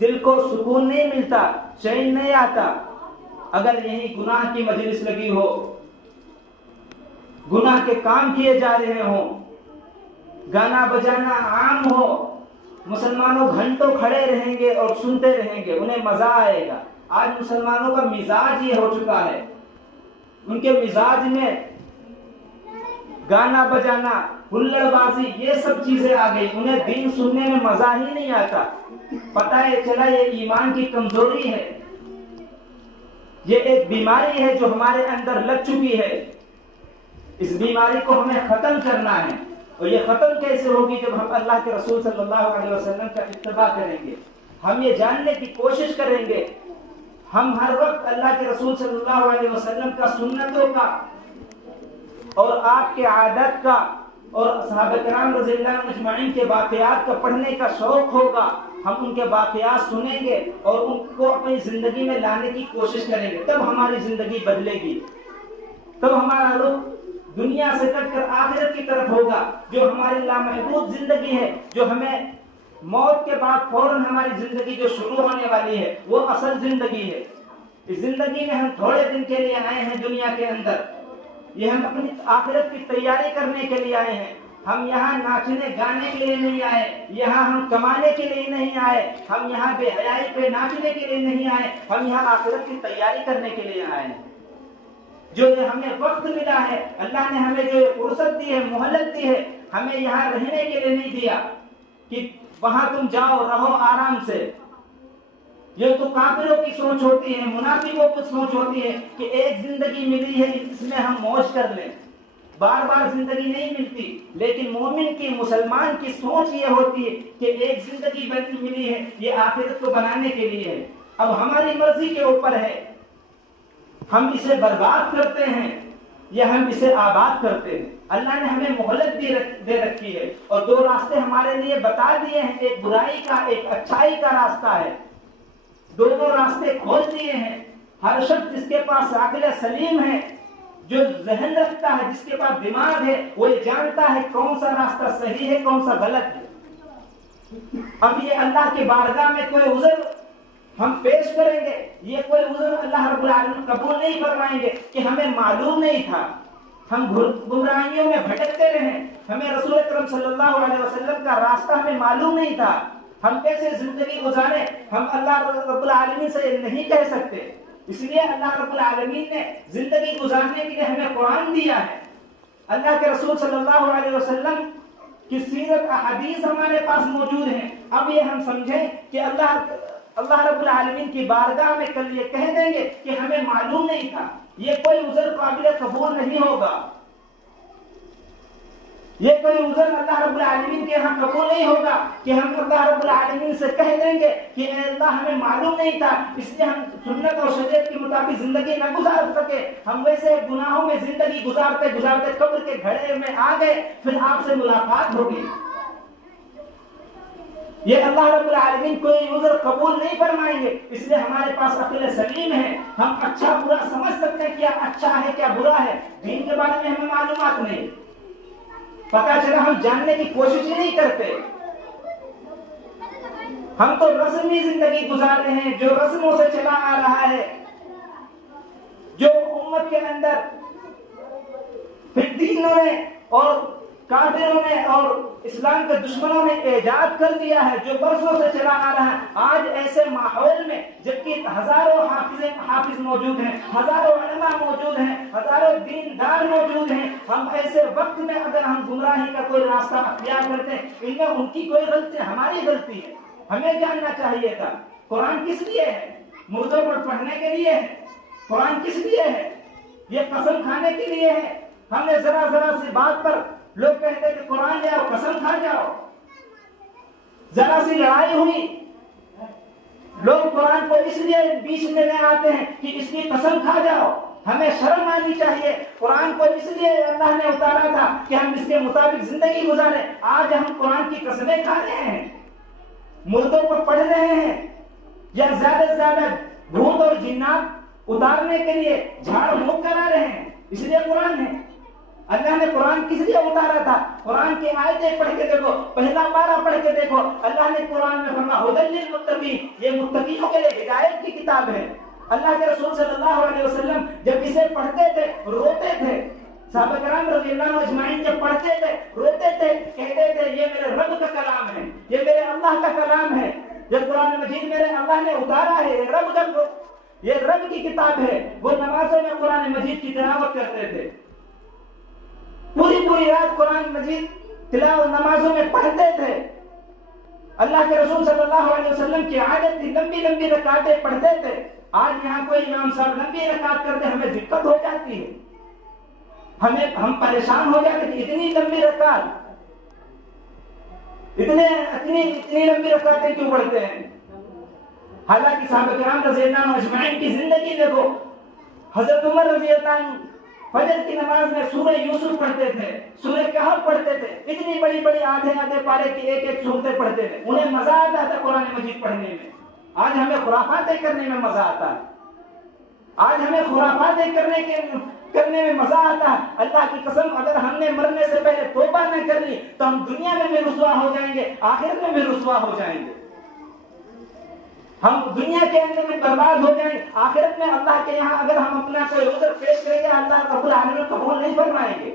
دل کو سکون نہیں ملتا، چین نہیں آتا۔ اگر یہی گناہ کی مجلس لگی ہو، گناہ کے کام کیے جا رہے ہوں، گانا بجانا عام ہو، مسلمانوں گھنٹوں کھڑے رہیں گے اور سنتے رہیں گے، انہیں مزہ آئے گا۔ آج مسلمانوں کا مزاج یہ ہو چکا ہے، ان کے مزاج میں گانا بجانا، ہلڑ بازی، یہ سب چیزیں آ گئی، انہیں دین سننے میں مزہ ہی نہیں آتا۔ پتہ ہے چلا یہ ایمان کی کمزوری ہے، یہ ایک بیماری ہے جو ہمارے اندر لگ چکی ہے۔ اس بیماری کو ہمیں ختم کرنا ہے، اور یہ ختم کیسے ہوگی؟ جب ہم اللہ کے رسول صلی اللہ علیہ وسلم کا اتباع کریں گے، ہم یہ جاننے کی کوشش کریں گے، ہم ہر وقت اللہ کے رسول صلی اللہ علیہ وسلم کا، سنتوں کا اور آپ کے عادت کا اور صحابہ کرام رضی اللہ عنہم اجمعین کے واقعات کا پڑھنے کا شوق ہوگا۔ ہم ان کے واقعات سنیں گے اور ان کو اپنی زندگی میں لانے کی کوشش کریں گے، تب ہماری زندگی بدلے گی، تب ہمارا رخ دنیا سے کٹ کر آخرت کی طرف ہوگا، جو ہماری لامحدود زندگی ہے، جو ہمیں موت کے بعد فوراً ہماری زندگی جو شروع ہونے والی ہے، وہ اصل زندگی ہے۔ اس زندگی میں ہم تھوڑے دن کے لیے آئے ہیں دنیا کے اندر، یہ ہم اپنی آخرت کی تیاری کرنے کے لیے آئے ہیں۔ ہم یہاں ناچنے گانے کے لیے نہیں آئے، یہاں ہم کمانے کے لیے نہیں آئے، ہم یہاں بے حیائی پہ ناچنے کے لیے نہیں آئے، ہم یہاں آخرت کی تیاری کرنے کے لیے آئے ہیں۔ جو یہ ہمیں وقت ملا ہے، اللہ نے ہمیں جو فرصت دی ہے، مہلت دی ہے، ہمیں یہاں رہنے کے لیے نہیں دیا کہ وہاں تم جاؤ رہو آرام سے۔ یہ تو کافروں کی سوچ ہوتی ہے، منافقوں کی سوچ ہوتی ہے کہ ایک زندگی ملی ہے، اس میں ہم موج کر لیں، بار بار زندگی نہیں ملتی۔ لیکن مومن کی، مسلمان کی سوچ یہ ہوتی ہے کہ ایک زندگی ملی ہے، یہ آخرت کو بنانے کے لیے ہے، اب ہماری مرضی کے اوپر ہے، ہم اسے برباد کرتے ہیں یا ہم اسے آباد کرتے ہیں۔ اللہ نے ہمیں مہلت دے رکھی ہے اور دو راستے ہمارے لیے بتا دیے ہیں، ایک برائی کا، ایک اچھائی کا راستہ ہے، دونوں راستے کھول دیے ہیں۔ ہر شخص جس کے پاس عقل سلیم ہے، جو ذہن رکھتا ہے، جس کے پاس دماغ ہے، وہ یہ جانتا ہے کون سا راستہ صحیح ہے، کون سا غلط ہے۔ اب یہ اللہ کی بارگاہ میں کوئی عذر ہم پیش کریں گے، یہ کوئی عذر اللہ رب العالمین قبول نہیں فرمائیں گے کہ ہمیں معلوم نہیں تھا، ہم گمراہیوں میں بھٹکتے رہے، ہمیں رسول اکرم صلی اللہ علیہ وسلم کا راستہ ہمیں معلوم نہیں تھا، ہم کیسے زندگی گزارے، ہم اللہ رب العالمین سے نہیں کہہ سکتے۔ اس لیے اللہ رب العالمین نے زندگی گزارنے کے لیے ہمیں قرآن دیا ہے، اللہ کے رسول صلی اللہ علیہ وسلم کی سیرت احادیث ہمارے پاس موجود ہیں۔ اب یہ ہم سمجھیں کہ اللہ رب العالمین کی بارگاہ میں کل یہ کہہ دیں گے کہ ہمیں معلوم نہیں تھا، یہ کوئی عذر قابل قبول نہیں ہوگا، یہ کوئی عذر اللہ رب العالمین کے یہاں قبول نہیں ہوگا کہ ہم اللہ رب العالمین سے کہہ دیں گے کہ اے اللہ ہمیں معلوم نہیں تھا، اس لیے ہم سنت اور شریعت کے مطابق زندگی نہ گزار سکے، ہم ویسے گناہوں میں زندگی گزارتے گزارتے قبر کے گھڑے میں آ گئے، پھر آپ سے ملاقات ہو گئی۔ یہ اللہ رب العالمین کوئی عذر قبول نہیں فرمائیں گے، اس لیے ہمارے پاس عقل سلیم ہے، ہم اچھا برا سمجھ سکتے ہیں، کیا اچھا ہے کیا برا ہے، دین کے بارے میں ہمیں معلومات نہیں، پتہ چلا ہم جاننے کی کوشش ہی نہیں کرتے، ہم تو رسمی زندگی گزار رہے ہیں، جو رسموں سے چلا آ رہا ہے، جو امت کے اندر فدینوں نے اور کافروں نے اور اسلام کے دشمنوں نے ایجاد کر دیا ہے، جو برسوں سے چلا آ رہا ہے۔ آج ایسے ماحول میں جبکہ ہزاروں حافظ موجود ہیں، ہزاروں علماء موجود ہیں، ہزاروں دیندار موجود ہیں، ہم ایسے وقت میں اگر ہم گمراہی کا کوئی راستہ اختیار کرتے ہیں، ان میں ان کی کوئی غلطی، ہماری غلطی ہے، ہمیں جاننا چاہیے تھا۔ قرآن کس لیے ہے؟ مردوں پر پڑھنے کے لیے ہے؟ قرآن کس لیے ہے؟ یہ قسم کھانے کے لیے ہے؟ ہم نے ذرا سی بات پر لوگ کہتے ہیں کہ قرآن لے آؤ قسم کھا جاؤ، ذرا سی لڑائی ہوئی لوگ قرآن کو اس لیے بیچ میں لے آتے ہیں کہ اس کی قسم کھا جاؤ۔ ہمیں شرم آنی چاہیے، قرآن کو اس لیے اللہ نے اتارا تھا کہ ہم اس کے مطابق زندگی گزاریں، آج ہم قرآن کی قسمیں کھا رہے ہیں، مردوں پر پڑھ رہے ہیں، یا زیادہ سے زیادہ بھوت اور جنات اتارنے کے لیے جھاڑ پھونک کرا رہے ہیں، اس لیے قرآن ہے۔ اللہ نے قرآن کس لیے اتارا تھا؟ قرآن کی آیتیں پڑھ کے دیکھو، پہلا پارہ پڑھ کے دیکھو، اللہ نے قرآن میں فرمایا ھدی للمتقین، یہ متقیوں کے لیے ہدایت کی کتاب ہے۔ اللہ کے رسول صلی اللہ علیہ وسلم جب اسے پڑھتے تھے روتے تھے، صحابہ کرام رضی اللہ عنہ اجمعین جب پڑھتے تھے روتے تھے، کہتے تھے یہ میرے رب کا کلام ہے، یہ میرے اللہ کا کلام ہے، یہ قرآن مجید میرے اللہ نے اتارا ہے، یہ رب کی کتاب ہے۔ وہ نمازوں میں قرآن مجید کی تلاوت کرتے تھے، پوری رات قرآن مجید تلاوت نمازوں میں پڑھتے تھے۔ اللہ کے رسول صلی اللہ علیہ وسلم کی عادت تھی لمبی رکعتیں پڑھتے تھے۔ آج یہاں کوئی امام صاحب لمبی رکعت کرتے ہمیں دقت ہو جاتی ہے، ہم پریشان ہو جاتے ہیں، اتنی لمبی رکعت، اتنی لمبی رکعتیں کیوں پڑھتے ہیں؟ حالانکہ صحابہ کرام رضی اللہ عنہ اجمعین کی زندگی دیکھو، حضرت عمر رضی اللہ عنہ فجر کی نماز میں سورہ یوسف پڑھتے تھے، سورہ کہف پڑھتے تھے، اتنی بڑی آدھے پارے کی ایک سورتیں پڑھتے تھے، انہیں مزہ آتا تھا قرآن مجید پڑھنے میں۔ آج ہمیں خرافاتیں کرنے میں مزہ آتا ہے، آج ہمیں خرافاتیں کرنے میں مزہ آتا ہے۔ اللہ کی قسم اگر ہم نے مرنے سے پہلے توبہ نہ کر لی تو ہم دنیا میں بھی رسوا ہو جائیں گے، آخرت میں بھی رسوا ہو جائیں گے، ہم دنیا کے اندر میں برباد ہو جائیں، آخرت میں اللہ کے یہاں اگر ہم اپنا کوئی عذر پیش کریں گے اللہ رب العالمین قبول نہیں فرمائیں گے۔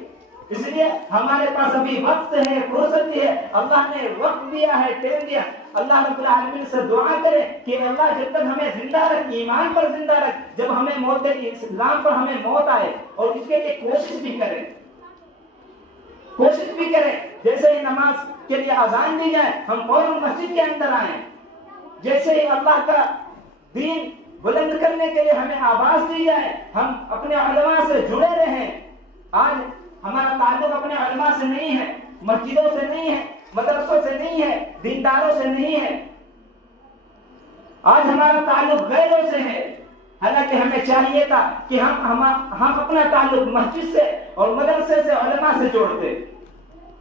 اس لیے ہمارے پاس ابھی وقت ہے، فرصت ہے، اللہ نے وقت دیا ہے، ٹائم دیا، اللہ رب العالمین سے دعا کریں کہ اللہ جب تک ہمیں زندہ رکھ، ایمان پر زندہ رکھ، جب ہمیں موت اسلام پر ہمیں موت آئے، اور اس کے لیے کوشش بھی کریں، جیسے ہی نماز کے لیے اذان دی جائے ہم فوراً مسجد کے اندر آئیں، جیسے ہی اللہ کا دین بلند کرنے کے لیے ہمیں آواز دی جائے ہم اپنے علماء سے جڑے رہیں۔ آج ہمارا تعلق اپنے علماء سے نہیں ہے، مسجدوں سے نہیں ہے، مدرسوں سے نہیں ہے، دینداروں سے نہیں ہے، آج ہمارا تعلق غیروں سے ہے۔ حالانکہ ہمیں چاہیے تھا کہ ہم اپنا تعلق مسجد سے اور مدرسے سے، علماء سے جوڑتے،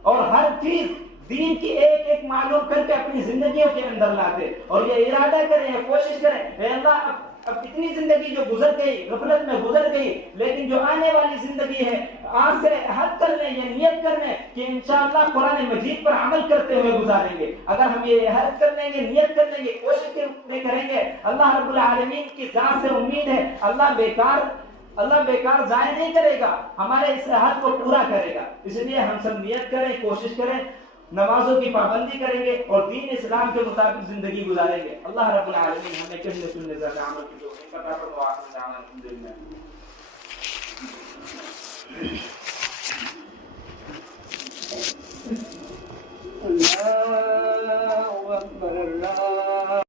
اور ہر چیز دین کی ایک معلوم کر کے اپنی زندگیوں کے اندر لاتے، اور یہ ارادہ کریں، یہ کوشش کریں، اے اللہ اب اتنی زندگی جو گزر گئی، غفلت میں گزر گئی، لیکن جو آنے والی زندگی ہے آج سے عہد کر لیں، یہ نیت کر لیں کہ انشاءاللہ قرآن مجید پر عمل کرتے ہوئے گزاریں گے۔ اگر ہم یہ عہد کر لیں گے، نیت کر لیں گے، کوشش کریں گے، اللہ رب العالمین کی ذات سے امید ہے اللہ بیکار ضائع نہیں کرے گا، ہمارے اس عہد کو پورا کرے گا۔ اس لیے ہم سب نیت کریں، کوشش کریں، نمازوں کی پابندی کریں گے اور دین اسلام کے مطابق زندگی گزاریں گے۔ اللہ رب العالمین ہمیں کہنے سننے سے عمل کی توفیق عطا فرمائے۔ الحمدللہ۔ اللہ اکبر، اللہ